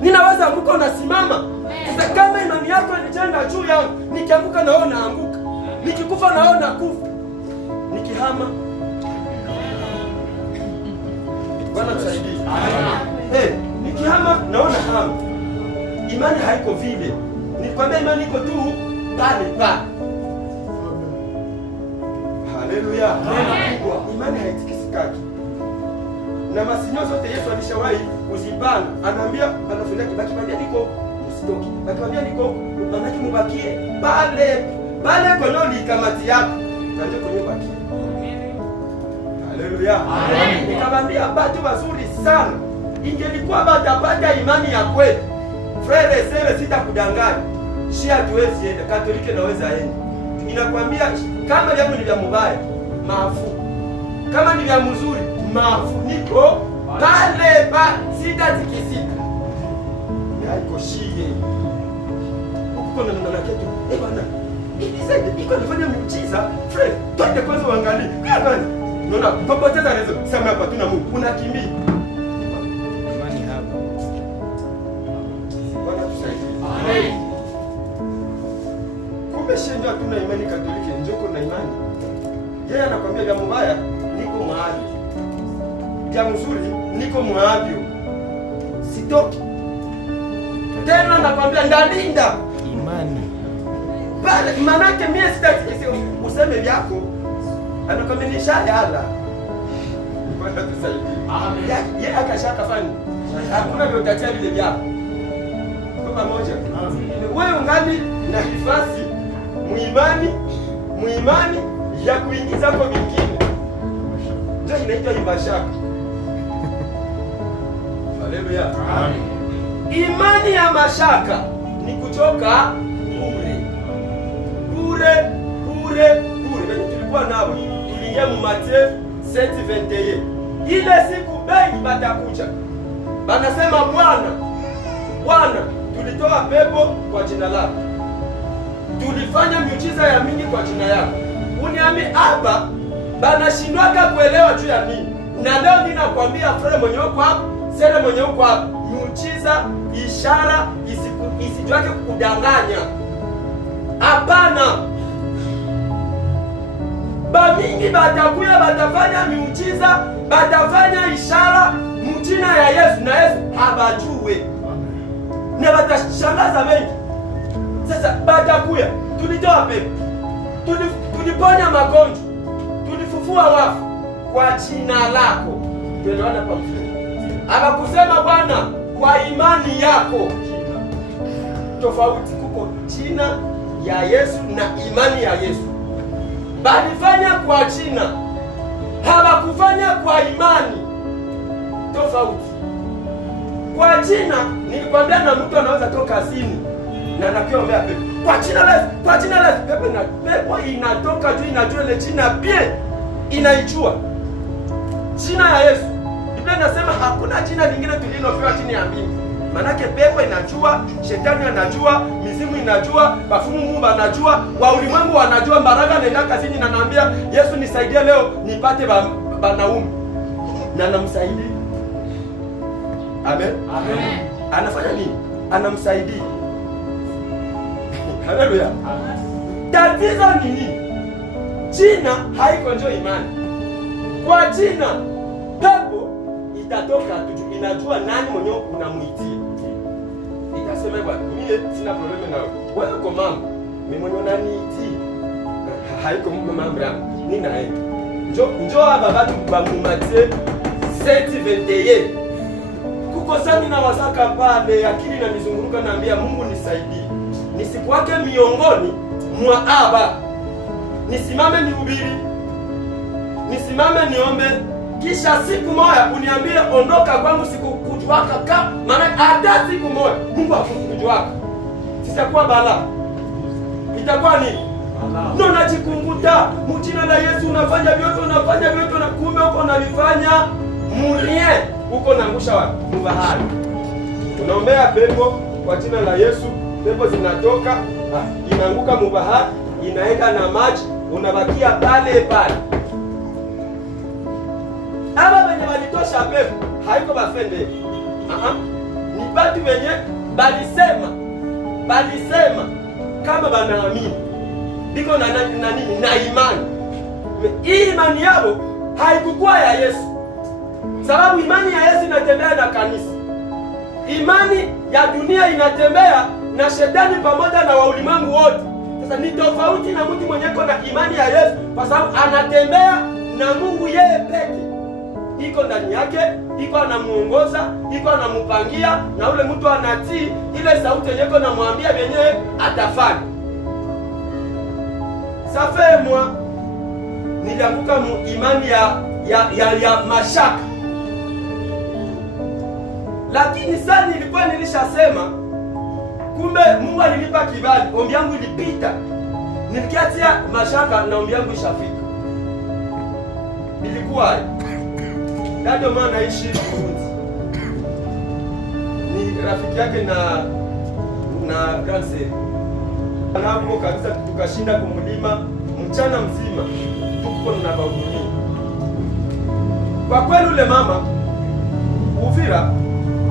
Ninaweza anguka unasimama. Sasa kama imani yako ilijenga juu yangu, nikianguka na wewe unaanguka. Nikikufa na wewe unakufa. Nikihama Bwana tusaidie. Nikihama naona hama. Imani haiko vile. Nikwambia imani iko tu pale pale. Haleluya. Imani haitikisikaki. Na masinyo zote Yesu alishawahi kuzibana. Anaambia bakimwambia niko msitoki. Bakimwambia niko manaki mubakie pale kwenye likamati yako. Ndio kwenye bakie. Haleluya. Nikamwambia batu wazuri sana. Ingelikuwa batapata imani ya kweli. Frere sere sitakudanganya. Shia tuwezi enda, Katolike naweza enda. Inakwambia kama jambo ni vya mubaya, maafu. Kama ni vya mzuri, maafu. Niko pale sitatikisika. Haiko shie. Uko na mnana ketu. Bwana. Iko nafanya miujiza. Frere, twende kwanza uangalie. Kwanza. Unaona, popoteza rezo. Sema hapa tuna Mungu. Unakimbia. Imani hapa. Bwana tusaidie. Kumbe shenjo hatuna imani Katolike, njoko na imani. Yeye anakuambia vya mbaya niko mahali. Vya mzuri niko mwavyo. Sitoki. Tena nakwambia ndalinda imani. Bale manake mimi sitaki useme vyako. Anakwambia ni shayala. Bwana tusaidie. Amen. Yeye akashaka fani. Hakuna vile utatia vile vyako. Kwa pamoja. Wewe ungali na hifadhi muimani ya kuingiza kwa vingine. Ndio inaitwa imashaka. Haleluya. Amen. Imani ya mashaka ni kutoka bure. Wenye tulikuwa nao tuliingia mu Mathayo 7:21. Ile siku bengi batakuja. Banasema Bwana, tulitoa pepo kwa jina lako. Tulifanya miujiza ya mingi kwa jina yako. Uniambie hapa banashindwaka kuelewa juu ya nini? Na leo ninakwambia frere mwenye uko hapa, sere mwenye uko hapa, miujiza, ishara isijwake kukudanganya. Hapana. Bamingi batakuya batafanya miujiza, batafanya ishara mjina ya Yesu na Yesu habajue. Na batashangaza wengi. Sasa batakuya, tulitoa pepo. Tuliponya magonjwa. Tulifufua wafu kwa jina lako. Tuelewana kwa mfano. Akakusema Bwana kwa imani yako. Tofauti kuko jina ya Yesu na imani ya Yesu. Balifanya kwa jina, hawakufanya kwa imani. Tofauti. Kwa jina nilikwambia na mtu anaweza toka simu na anakiombea pepo. Kwa jina la pepo inatoka juu, inajua ile jina pia inaijua. Jina ya Yesu. Biblia inasema hakuna jina lingine tulilopewa chini ya mbingu. Manake pepo inajua, shetani anajua, mizimu inajua, bafumu Mungu anajua, wa ulimwengu wanajua. Mbaraga nenda kazini na naambia Yesu nisaidie leo nipate banaume. Na namsaidia. Amen. Anafanya nini? Anamsaidia. Haleluya. Tatizo ni nini? Jina haiko ndio imani. Kwa jina pepo itatoka tu, inajua nani mwenye unamuitia. Itasema bwana, mimi sina problema nawe. Wewe uko mama, mimi mwenye unaniitia. Haiko mambo yangu. Nini naenda? Njoo hapa bado mbamumatie 7:21. Kuko sami na wasaka pale, akili na nizunguruka, naambia Mungu nisaidie. Nisikuwake miongoni mwa aba. Nisimame nihubiri. Nisimame niombe. Kisha siku moja uniambie ondoka kwangu, sikukujuaka kama. Maana hata siku moja Mungu hakukujuaka. Sitakuwa balaa. Itakuwa nini? Ndio najikunguta. Mjina la Yesu unafanya vyote na kumbe uko unalifanya murie. Uko naangusha wapi? Bahari. Unaombea pepo kwa jina la Yesu, pepo zinatoka, inaanguka mubahari, inaenda na maji, unabakia pale. Aba wenye walitosha pepo haiko bafende. Ni batu wenye balisema kama banaamini biko na nini na imani. Hii imani yao haikukuwa ya Yesu, sababu imani ya Yesu inatembea na kanisa. Imani ya dunia inatembea na shetani pamoja na waulimwengu wote. Sasa ni tofauti na mtu mwenye na imani ya Yesu, kwa sababu anatembea na Mungu yeye peke. Iko ndani yake, iko anamuongoza, iko anamupangia, na ule mtu anatii ile sauti yenyewe na mwambia yenyewe atafanya. Safe moi nilianguka mu imani ya mashaka. Lakini sasa nilikuwa nilishasema kumbe Mungu alinipa kibali, ombi yangu ilipita. Nilikiatia mashaka na ombi yangu ishafika. Nilikuwa dada mama naishi Burundi. Ni rafiki yake na Ganse. Anapo kabisa tukashinda kumlima mchana mzima. Tuko na bahudumia. Kwa kweli ule mama Uvira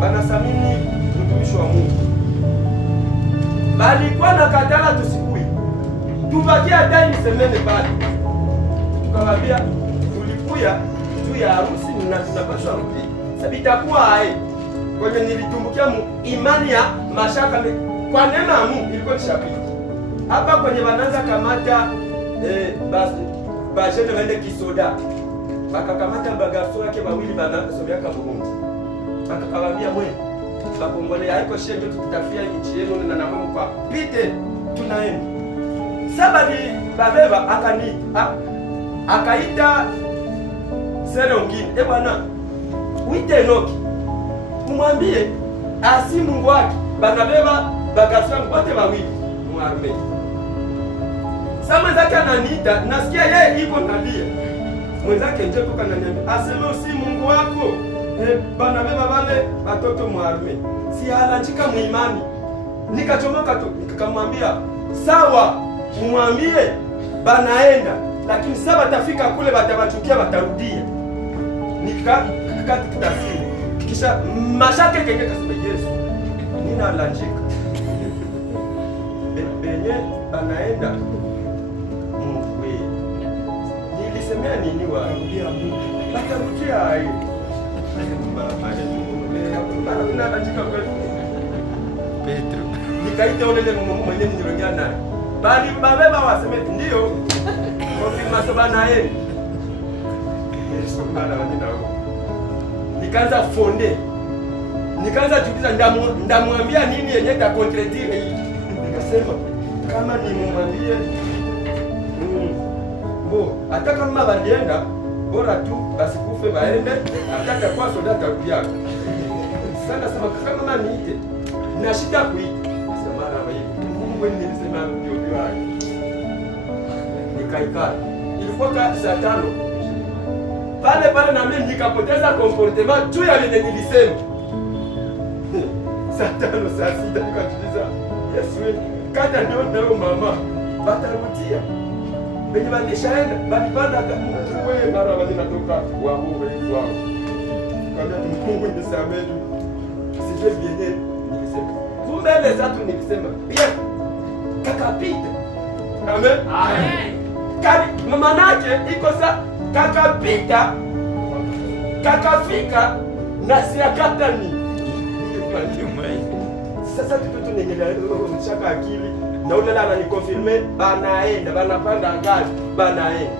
banasamini mtumishi wa Mungu. Bali kwa na katala tusikui. Tubakia hata msemene bali. Tukamwambia tulikuya juu ya harusi na tunapaswa rudi. Sababu itakuwa hai. Kwenye nilitumbukia imani ya mashaka kwa neema ya Mungu ilikuwa shapiki. Hapa kwenye wanaanza kamata basi waende kisoda. Bakakamata bagaso yake wawili banasomea Burundi. Bakakawambia mwe bakongole haiko shenge tutafia nchi yenu na Mungu kwa pite tunaenda. Sabadi babeba akaita sere ongine. Bwana uite Enoki. Umwambie asi Mungu wake banabeba bagaso wote wawili muarme. Mwenzake ananiita, nasikia yeye iko nalia. Mwenzake nje toka ananiambia, aseme usi Mungu wako. Bana beba wale watoto muarme. Si halanjika muimani. Nikachomoka tu, nikamwambia, "Sawa, umwambie banaenda, lakini sasa watafika kule watawachukia watarudia." Nikakata simu. Kisha mashaka kenge kasema Yesu. Nina halanjika. Benye banaenda nilisema nini wa batarudia hai Petro nikaita ule mumu mwenye niliongea naye bali babeba waseme ndio confirmation bana yeye Yesu kana wanao. Nikaanza fonde, nikaanza jukiza ndamwambia nini yenye ta contredire hii. Nikasema kama nimwambie hata kama walienda bora tu basi kufe waende, ataka kwa soda tarudia. Sana sema kama mama niite na shida kuita sema na hivi Mungu nilisema ndio wake. Nikaikaa ilikuwa saa 5 pale na mimi nikapoteza comportement juu ya vile nilisema. Saa 5 saa 6 nikajiuliza Yesu kada ndio mama batarudia. Benye bandishaenda balipanda wewe mara wanatoka wa huko wao. Kabla Mungu nisamee. Sije bien nilisema. Kumbe ile zatu nilisema. Pia kakapita. Amen. Amen. Kali mama nake iko sa kakapita. Kakafika na siakata ni. Sasa tutu nengelea mshaka akili. Na ule la ananikonfirme banaenda banapanda gari banaenda.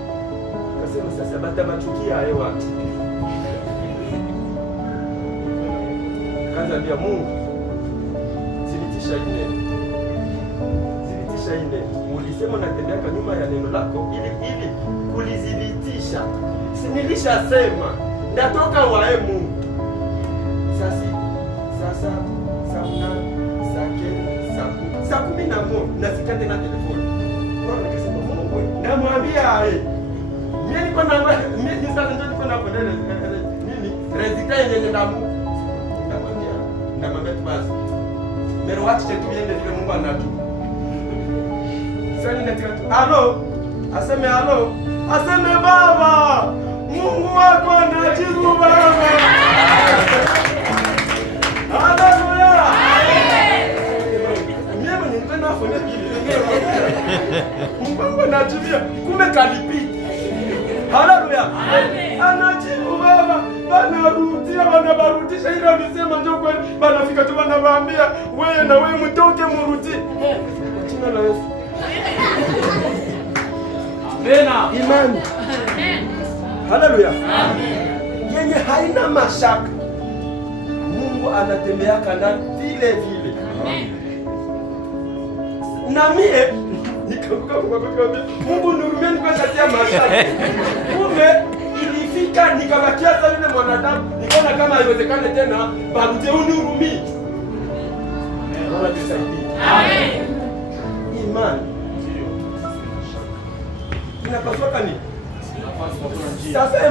Kasema sasa batabachukia hewa. Kaza bia Mungu zibitisha ile. Zibitisha ile. Ulisema natembea nyuma ya neno lako ili kulidhibitisha. Si nilishasema ndatoka wae Mungu. Sasa saa 11 nasikate na telefoni. Kwa nikasema Mungu namwambia mimi niko na mimi sasa niko na kodele nini rezita yenye ndamu namwambia tu basi mero wacha tuende vile Mungu anatu. Sasa ninatika aseme baba Mungu wako anajibu baba. Haleluya. kubakutisha ile alisema ndio kweli. Banafika tu wanawaambia wewe na wewe mtoke murudi. Kwa jina la Yesu. Amen. Imani. Haleluya. Amen. Yenye haina mashaka. Mungu anatembeaka na vile vile. Amen. Na mie nikabuka kwa Mungu nihurumie nikatia mashaka. Kumbe ilifika nikabakia sana yule mwanadamu nikaona kama haiwezekane tena barudi unihurumie. Bwana tusaidie. Amen. Imani. Inapaswa nini? Sasa